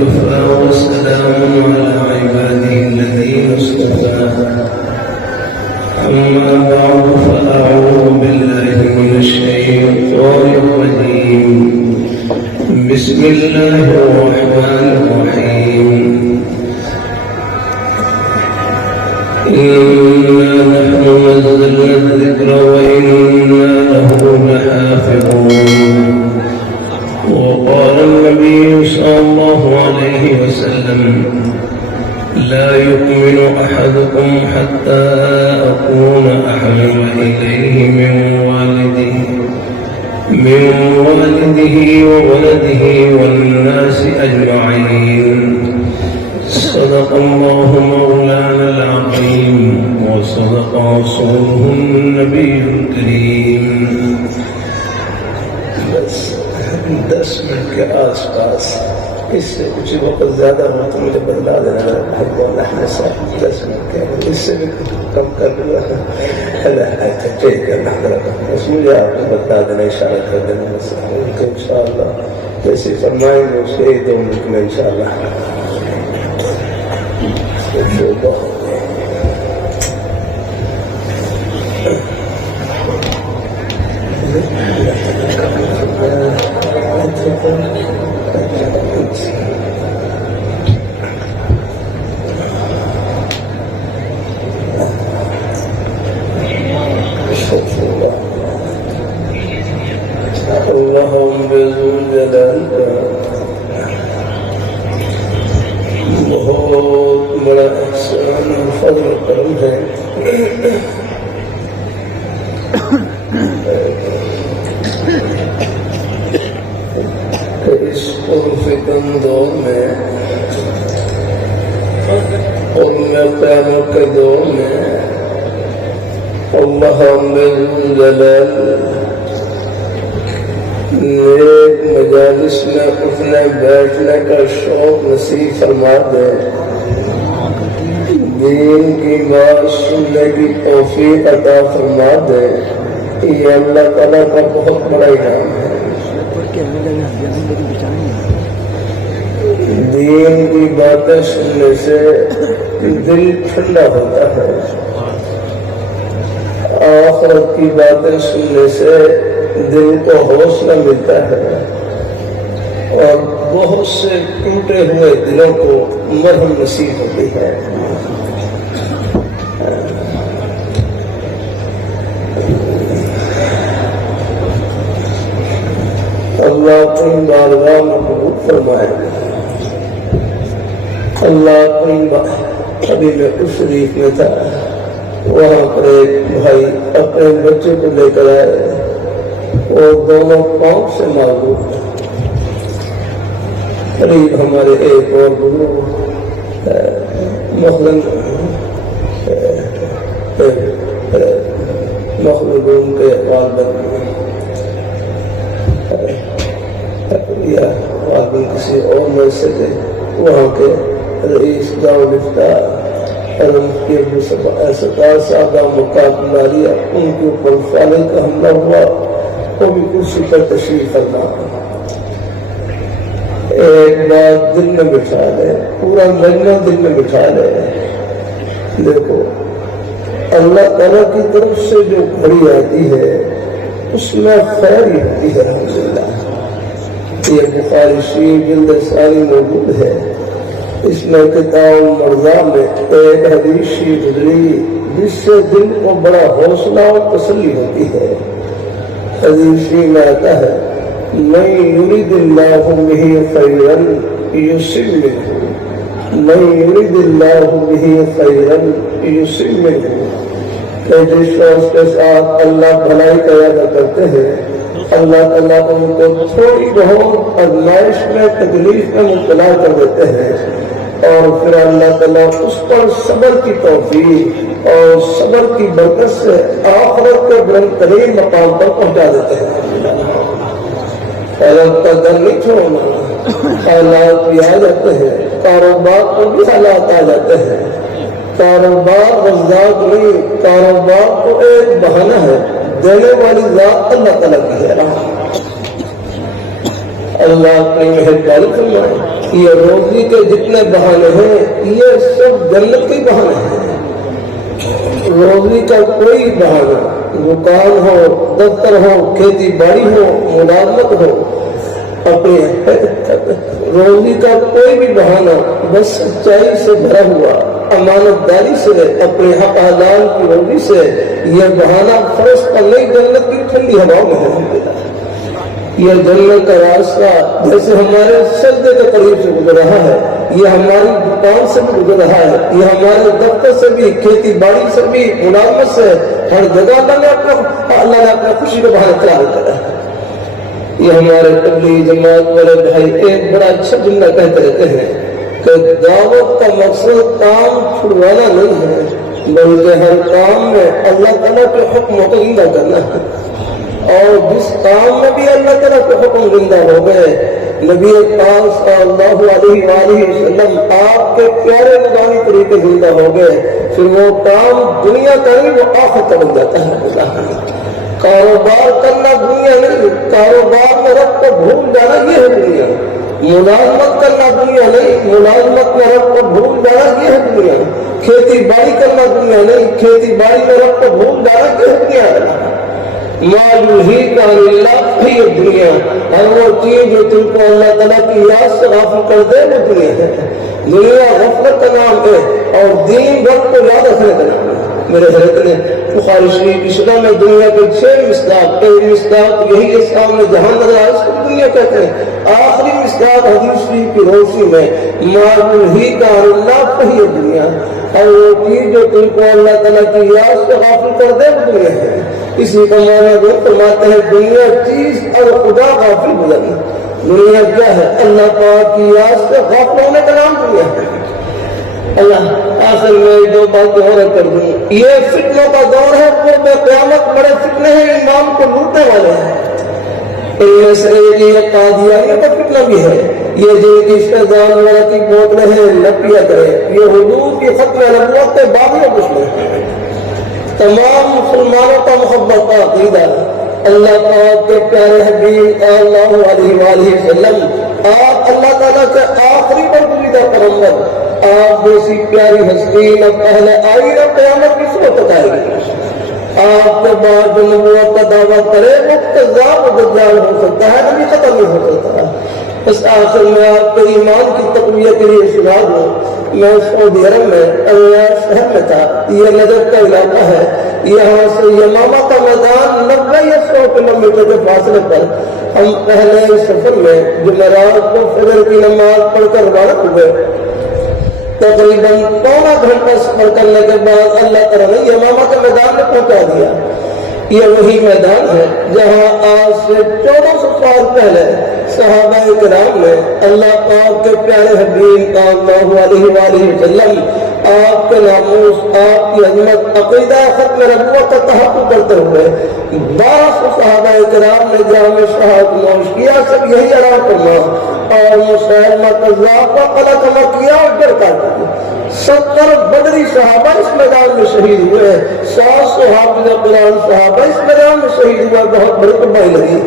وكفى وسلام على عباده الذين اصطفى أما بعد فأعوذ بالله من الشيطان الرجيم بسم الله الرحمن الرحيم إنا نحن نزلنا الذكر وإنا له لحافظون. وقال النبي صلى الله عليه وسلم لا يؤمن أحدكم حتى أكون أحب إليه من والده وولده والناس أجمعين. صدق الله مولانا العظيم وصدق رسوله النبي الكريم. بس 10 منٹ کے آس پاس، اس سے کچھ وقت زیادہ ہو تو مجھے بدلا دینا ہے صاحب. 10 منٹ کے اس سے بھی کم کر دوں. ٹھیک ہے، بس مجھے آپ کو بتا دینا، اشارہ کر دینا ان شاء اللہ جیسے فرمائیں گے اس کے 2 منٹ میں ان شاء اللہ. اللهم بذل جلالك بہت بڑا احسان اور فضل و کرم ہے کہ اس پرفتن دور میں اور میں قیامت کے دور میں اللہ بذل جلال نیک مجالس میں اٹھنے بیٹھنے کا شوق نصیب فرما دے، دین کی بات سننے کی توفیق عطا فرما دے. یہ اللہ تعالیٰ کا بہت بڑا انعام ہے. دین کی باتیں سننے سے دل ٹھنڈا ہوتا ہے، آخرت کی باتیں سننے سے دل کو حوصلہ ملتا ہے، اور بہت سے ٹوٹے ہوئے دلوں کو مرہم نصیب ہوتی ہے. اللہ اپنی بارگاہ میں قبول فرمائے. اللہ اپنی ابھی میں اس شریف میں تھا، وہاں پر ایک بھائی اپنے بچے کو لے کر آئے، وہ دونوں پاؤں سے معذور تھے. قریب ہمارے ایک اور بزرگ مخلوقوں کے والدین یا والدین کسی اور میں سے تھے، وہاں کے رئیس گاؤں لفتہ مفتی ستار صاحب مقام ناریہ، ان کے اوپر فالج کا حملہ ہوا، وہ بھی کرسی پر تشریف فرما. ایک بات دل میں بٹھا لے، پورا مجمع دل میں بٹھا لے. دیکھو اللہ تعالیٰ کی طرف سے جو گھڑی آتی ہے اس میں خیر ہی ہوتی ہے. الحمدللہ یہ بخاری شریف جلد ساری موجود ہے. اس میں کتاب مرزا میں ایک حدیث گزری جس سے دل کو بڑا حوصلہ اور تسلی ہوتی ہے. حدیث میں آتا ہے من یرید اللہ بہ خیرا یصب منہ، من یرید اللہ بہ خیرا یصب منہ، کہ جس شخص کے ساتھ اللہ بھلائی کا ارادہ کرتے ہیں اللہ تعالیٰ ان کو تھوڑی بہت آزمائش میں تکلیف میں مبتلا کر دیتے ہیں، اور پھر اللہ تعالیٰ اس پر صبر کی توفیق اور صبر کی برکت سے آخرت کے بلند ترین مقام پر پہنچا دیتے ہیں. حالات کا در نہیں چھوڑنا، حالات بھی آ جاتے ہیں، کاروبار پر بھی حالات آ جاتے ہیں. کاروبار رزاق نہیں، کاروبار تو ایک بہانہ ہے، دینے والی ذات اللہ تعالیٰ کی ہے. اللہ اپنی مہربانی فرمائے. یہ روزی کے جتنے بہانے ہیں یہ سب جنت کے بہانے ہیں. روزی کا کوئی بہانہ، دکان ہو، دفتر ہو، کھیتی باڑی ہو، ملازمت ہو، اپنے روزی کا کوئی بھی بہانہ بس سچائی سے بھرا ہوا، امانت داری سے، اپنے حق حلال کی روزی سے، یہ بہانہ فرض پر نہیں، جنت کی ٹھنڈی ہوا میں ہے. یہ جنت کا راستہ جیسے ہمارے سجدے کے قریب سے گزر رہا ہے، یہ ہماری دکان سے بھی گزر رہا ہے، یہ ہمارے دفتر سے بھی، کھیتی باڑی سے بھی، ملازمت سے، ہر جگہ اللہ نے اپنا خوشی کا بہانے چلا دیتا ہے. یہ ہمارے تبلیغ جماعت والے بھائی ایک بڑا اچھا جملہ کہتے رہتے ہیں کہ دعوت کا مقصد کام چھڑوانا نہیں ہے، بلکہ ہر کام میں اللہ تعالیٰ کے حکم کو زندہ کرنا ہے. اور جس کام میں بھی اللہ تعالیٰ کے حکم زندہ ہو گئے، نبی پاک صلی اللہ علیہ وآلہ وسلم آپ کے پیارے نظامی طریقے زندہ ہو گئے، پھر وہ کام دنیا کا نہیں، وہ آخرت کا بن جاتا ہے. کاروبار کرنا دنیا نہیں، کاروبار میں رب کو بھول جانا یہ ہے دنیا. ملازمت کرنا دنیا نہیں، ملازمت میں رب کو بھول جانا یہ ہے دنیا. کھیتی باڑی کرنا دنیا نہیں، کھیتی باڑی میں رب کو بھول جانا یہ ہے دنیا. معلوم ہی کا اللہ یہ دنیا، ہر وہ چیز جو تم کو اللہ تعالیٰ کی یاد سے غافل کر دے وہ دنیا ہے. دنیا غفلت کا نام ہے اور دین رب کو یاد رکھنے کا نام ہے. میرے حضرت نے بخاری شریف کی شرح میں دنیا کے 6 مصداق، ایک مصداق یہی اس سامنے جہان نظر آئے اس کو دنیا کہتے ہیں. آخری مصداق حدیث شریف کی روشنی میں معلوم ہی کا اللہ یہ دنیا، اور وہ چیز جو تم کو اللہ تعالیٰ کی یاد سے غافل کر دے وہ دنیا ہے. اسی کا معنی وہ فرماتے ہیں دنیا چیز اور خدا غافل گزرنا. دنیا کیا ہے؟ اللہ پاک کی یاد سے غافل ہونے کا نام دنیا ہے. اللہ آخر میں 2 باتیں اور کر دوں. یہ فتنوں کا دور ہے، قرب قیامت بڑے فتنے ہیں، امام کو لوٹنے والے ہیں. ان میں سے یہ قادیانیوں کا فتنہ بھی ہے، یہ جن کی شہزان والا کی بوتلیں ہیں نہ پیا کرے، یہ حضور کی ختم نبوت کے باغی دشمن ہیں. تمام مسلمانوں کا محبت کا عقیدہ اللہ پاک کے پیارے حبیب صلی اللہ علیہ وآلہ وسلم، آپ اللہ تعالیٰ کے آخری برگزیدہ پیغمبر، آپ جیسی پیاری ہستی نہ پہلے آئی نہ قیامت کی صورت آئے گی. آپ کے بعد جو نبوت کا دعویٰ کرے وہ کذاب و دجال ہو سکتا ہے، ابھی ختم نہیں ہو سکتا. اس آخر میں آپ کے ایمان کی تقویت کے لیے سنا دوں. میں سعودی عرب میں الریاض شہر میں تھا، یہ نجف کا علاقہ ہے. یہاں سے یمامہ کا میدان 90 یا 100 کلومیٹر کے فاصلے پر. ہم پہلے سفر میں جمعرات کو فجر کی نماز پڑھ کر روانہ ہوئے. تقریباً پونا گھنٹہ سفر کرنے کے بعد اللہ تعالیٰ نے یمامہ کے میدان میں پہنچا دیا. یہ وہی میدان ہے جہاں آج سے 1400 سال پہلے صحابہ کرام نے اللہ پاک کے پیارے حبیب صلی اللہ علیہ وآلہ وسلم، آپ کے ناموس، آپ کی عظمت، عقیدہ ختم نبوت کا تحقق کرتے ہوئے 1200 صحابہ کرام نے جہاں میں شہادت نوش کیا، سب یہی آرام کرنا اور مسلمہ کذاب کا قلعہ کما کیا اور ڈر کر دیا. 70 بدری صحابہ اس میدان میں شہید ہوئے، 700 حافظ قرآن صحابہ اس میدان میں شہید ہوئے. بہت بڑی قربانی لگی.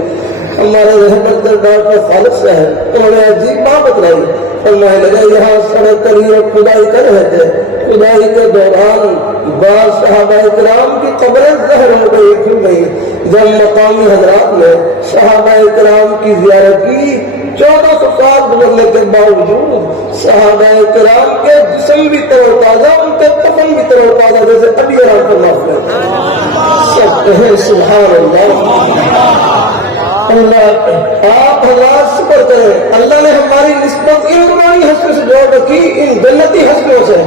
ہمارے رحمت دربار کے خالق سے ہے، انہوں نے عجیب بات بتلائی. فرمانے لگے یہاں سڑک کری اور کھدائی کر رہے تھے، کھدائی کے دوران بعض صحابہ کرام کی قبریں ظاہر ہو گئی، کھل گئی. جب مقامی حضرات نے صحابہ کرام کی زیارت کی، 1400 سال گزرنے کے باوجود صحابہ کرام کے جسم بھی تر و تازہ، ان کے کفن بھی تر و تازہ، جیسے ابھی آرام کرنا ہوئے. سب کہیں سبحان اللہ. اللہ آپ حضرات شکر کریں، اللہ نے ہماری نسبت ان روحانی ہستیوں سے جوڑ رکھی، ان جنتی ہستیوں سے.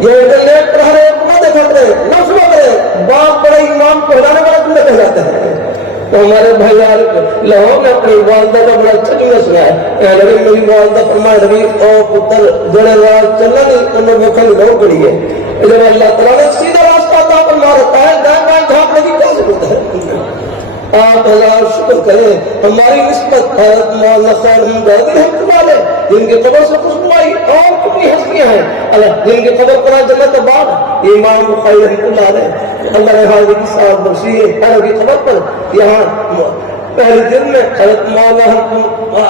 یہ انٹرنیٹ پر ہر ایک کو دیکھا کرے، نہ سنا کرے، باپ بڑے امام کو ہلانے والا جملہ کہلاتا ہے. تو ہمارے بھائی لاہور نے اپنی والدہ کا بڑا اچھا جملہ سنا ہے. میری والدہ فرمائے ربی اور پتر جڑے راز چلنا نہیں، انہوں نے کھل دور کری ہے. جب اللہ تعالیٰ نے سیدھا راستہ عطا فرما رکھا ہے، دائیں بائیں جھانکنے کی کیا ضرورت ہے؟ آپ ہزار شکر کریں. ہماری نسبت حضرت مولانا خیر رحمۃ والے جن کی قبر سے خوشبو آئی، اور کتنی ہستیاں ہیں جن کی قبر پر جنت بعد امام بخاری رحمۃ اللہ علیہ اللہ نے حاضری کی ساتھ بخشی ہے. کی قبر پر یہاں پہلے دن میں حضرت مولانا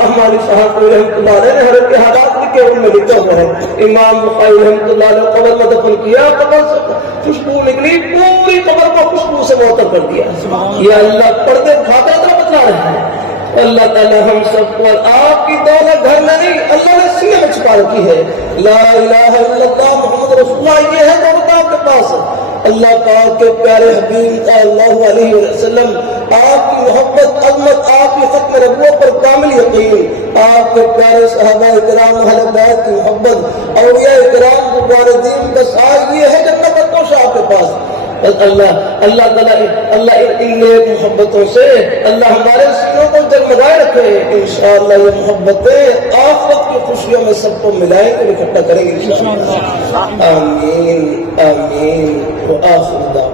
ہماری صاحب رحمۃ اللہ علیہ نے حضرت کے حالات لکھے، ان میں لکھا ہوا ہے امام بخاری رحمۃ اللہ علیہ قبر میں دفن کیا، قبر سے خوشبو نکلی، پوری قبر کو خوشبو سے معطر کر دیا. یہ اللہ پردے اٹھا کر اتنا بتلا رہے ہیں. اللہ تعالیٰ ہم سب کو آپ کی دولت گھر میں نہیں، اللہ نے سینے میں چھپا رکھی ہے. لا الہ الا اللہ محمد رسول اللہ، یہ ہے دولت آپ کے پاس. اللہ پاک کے پیارے حبیب صلی اللہ علیہ وسلم، آپ کی محبت، عظمت، آپ کی ختم نبوت پر کامل یقین، آپ کے پیارے صحابہ کرام، اہل بیت کی محبت، اولیاء کرام قربان دین کا ساتھ، یہ ہے جنت کا توشہ آپ کے پاس. اللہ تعالیٰ ان نیک محبتوں سے اللہ ہمارے سینوں کو جگمگائے رکھے. انشاءاللہ یہ محبتیں آخرت کی خوشیوں میں سب کو ملائیں گے، اکٹھا کریں گے. آمین آمین. وآخر دعوانا